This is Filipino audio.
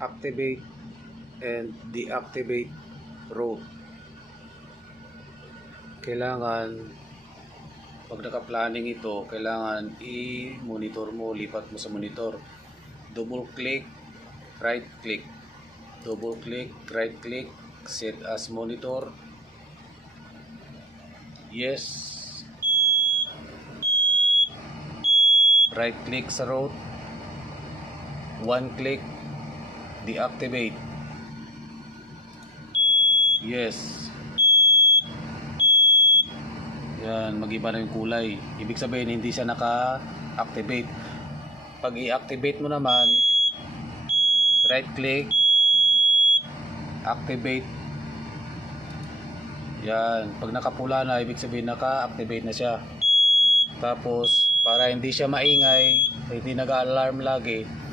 activate and deactivate road. Kailangan pag naka-planning ito, kailangan i-monitor mo, lipat mo sa monitor. Double click, right click. Double click, right click, set as monitor. Yes. Right click sa road. One click, deactivate. Yes. Yan, mag-iba na yung kulay. Ibig sabihin, hindi siya naka-activate. Pag i-activate mo naman, right click, activate. Yan, pag nakapula na, ibig sabihin naka-activate na siya. Tapos, para hindi siya maingay, hindi nag-alarm lagi,